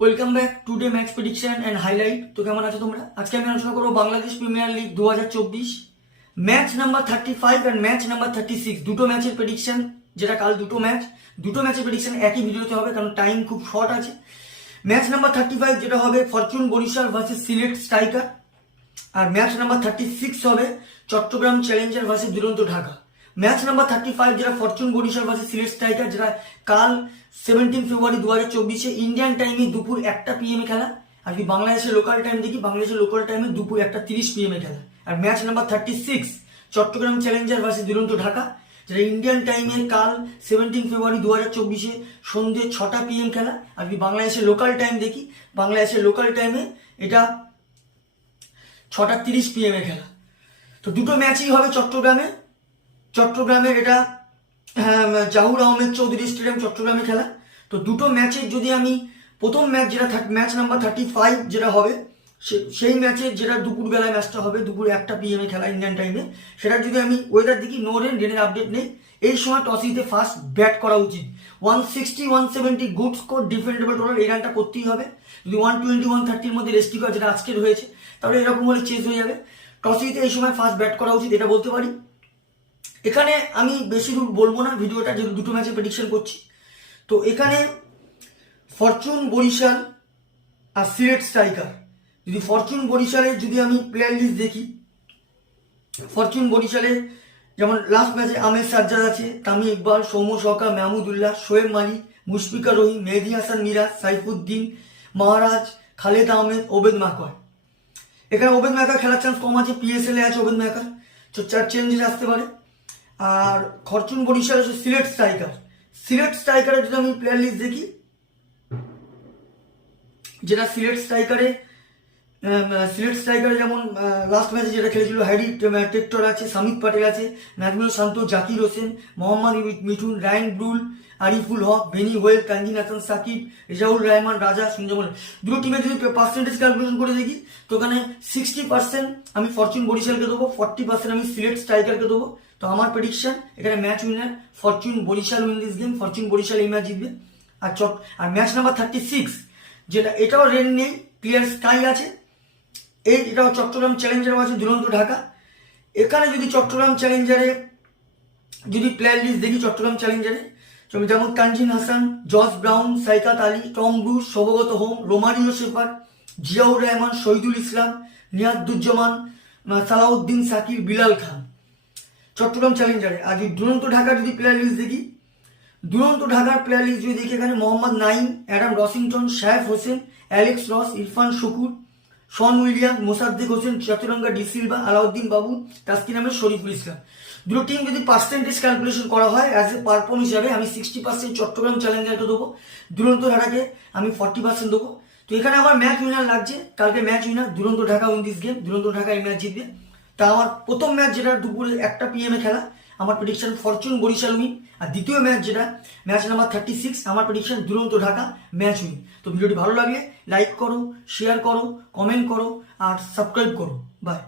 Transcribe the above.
Welcome back today match prediction and highlight. তো কেমন আছো তোমরা? আজকে আমি আলোচনা করবো Bangladesh premier league 2024 match number 35 and match number 36 দুটো ম্যাচের প্রেডিকশন। যেটা কাল দুটো ম্যাচের প্রেডিকশন একই ভিডিওতে হবে, কারণ টাইম খুব শর্ট আছে। ম্যাচ নাম্বার 35 যেটা হবে fortune Barishal versus Sylhet striker, আর ম্যাচ নাম্বার 36 হবে Chittagong challenger versus Durdanto Dhaka. Match number 35 যেটা Fortune Barishal versus Sylhet striker, যেটা কাল 17 ফেব্রুয়ারি 2024 ইন্ডিয়ান টাইমে দুপুর 1টা PM খেলা। আর যদি বাংলাদেশের লোকাল টাইম দেখি, বাংলাদেশের লোকাল টাইমে দুপুর 1:30 PM খেলা। আর match number 36 Chattogram challenger versus Durdanto Dhaka, যেটা ইন্ডিয়ান টাইমে কাল 17 ফেব্রুয়ারি 2024 সন্ধ্যে 6টা PM খেলা। আর যদি বাংলাদেশের লোকাল টাইম দেখি, বাংলাদেশের লোকাল টাইমে এটা 6:30 PM খেলা। তো দুটো ম্যাচই হবে চট্টগ্রামের এটা জাহুর আহমেদ চৌধুরী স্টেডিয়াম চট্টগ্রামে খেলা। তো দুটো ম্যাচের যদি আমি প্রথম ম্যাচ যেটা ম্যাচ নাম্বার 35 যেটা হবে, সেই ম্যাচের যেটা দুপুরবেলায় ম্যাচটা হবে, দুপুর 1টা PM খেলা ইন্ডিয়ান টাইমে, সেটা যদি আমি ওয়েদার দেখি, নো রেনের আপডেট নেই। এই সময় টস জিতে ফার্স্ট ব্যাট করা উচিত। 160 170 গুড স্কোর, ডিফেন্ডেবল টোটাল, এই রানটা করতেই হবে। যদি 120 130 মধ্যে রেস্টি করা, যেটা আজকের হয়েছে, তাহলে এরকম হলে চেঞ্জ হয়ে যাবে। টস জিতে এই সময় ফার্স্ট ব্যাট করা উচিত, এটা বলতে পারি। এখানে আমি বেশি দূর বলবো না ভিডিওটা, যেহেতু দুটো ম্যাচে প্রেডিকশন করছি। তো এখানে ফরচুন বরিশাল আর সিলেট স্ট্রাইকার, যদি ফরচুন বরিশালের যদি আমি প্লেয়ার লিস্ট দেখি, ফরচুন বরিশালে যেমন লাস্ট ম্যাচে আমের সাজ্জাদ আছে, তামি ইকবাল, সৌম্য সরকার, মাহমুদুল্লাহ, শোয়েব মালিক, মুশফিকা রহিম, মেহেদি হাসান মিরাজ, সাইফুদ্দিন, মহারাজ, খালেদ আহমেদ, ওবেদ মাকওয়ার। এখানে ওবেদ মাকওয়ার খেলার চান্স কম আছে, PSL এ আছে ওবেদ মাকওয়ার, তো 4 চেঞ্জেস আসতে পারে। আর ফরচুন বরিশাল হচ্ছে সিলেট স্ট্রাইকারের যদি আমি প্লেয়ার লিস্ট দেখি, যেটা সিলেট স্ট্রাইকারে যেমন লাস্ট ম্যাচে যেটা খেলেছিল, হ্যারি টেক্টর আছে, সামিত পাটেল আছে, নাজমুল শান্ত, জাকির হোসেন, মোহাম্মদ মিঠুন, রায়ন ব্রুল, আরিফুল হক, বেনি ওয়েল, তানজিন হাসান সাকিব, রেজাউল রহমান, রাজা সুঞ্জমল। দুটো টিমের যদি পার্সেন্টেজ ক্যালকুলেশন করে দেখি, তো ওখানে 60% আমি ফরচুন বরিশালকে দেবো, 40% আমি সিলেট স্ট্রাইকারকে দেবো। তো আমার প্রেডিকশন এখানে match winner Fortune Barishal win this game, Fortune Barishal এই ম্যাচ জিতবে। আর ম্যাচ নাম্বার 36 যেটা, এটাও রেন নেই, ক্লিয়ার স্কাই আছে, এটাও চট্টগ্রাম চ্যালেঞ্জার আছে দুরন্ত ঢাকা। এখানে যদি চট্টগ্রাম চ্যালেঞ্জারে যদি প্লেয়ার লিস্ট দেখি, চট্টগ্রাম চ্যালেঞ্জারে যেমন Tanzin Hasan, Josh Brown, Saikat Ali, Tom Bruce, Shuvagata Hom, Romario Shepherd, Ziaur Rahman, Shahidul Islam, Niaduzzaman, Salauddin Sakib, Bilal Khan Chattogram চ্যালেঞ্জারে। আর যদি দুরন্ত ঢাকার যদি প্লেয়ার লিস্ট দেখি, দুরন্ত ঢাকার প্লেয়ার লিস্ট যদি দেখি, এখানে Mohammad Naim, Adam Rossington, Shaif Hossain, Alex Ross, Irfan Sukkur, Sean William, Mosaddek Hossain, Chaturanga de Silva, Alauddin Babu, Taskin Ahmed, Shariful Islam. দুটো টিম যদি পার্সেন্টেজ ক্যালকুলেশন করা হয় অ্যাজ এ পারফর্ম হিসাবে, আমি 60% চট্টগ্রাম চ্যালেঞ্জারকে দেবো, দুরন্ত ঢাকাকে আমি 40% দেবো। তো এখানে আমার ম্যাচ উইনার লাগছে, কালকে ম্যাচ উইনার দুরন্ত ঢাকা উইন দিস গেম, দুরন্ত ঢাকা এই ম্যাচ জিতবে। তা আমার প্রথম ম্যাচ যেটা দুপুরে 1টা PM খেলা, আমার প্রেডিকশন ফরচুন বরিশাল উইন। আর দ্বিতীয় ম্যাচ যেটা ম্যাচ নাম্বার 36, আমার প্রেডিকশন দুরন্ত ঢাকা ম্যাচ উইন। তো ভিডিওটি ভালো লাগলে লাইক করো, শেয়ার করো, কমেন্ট করো আর সাবস্ক্রাইব করো। বাই।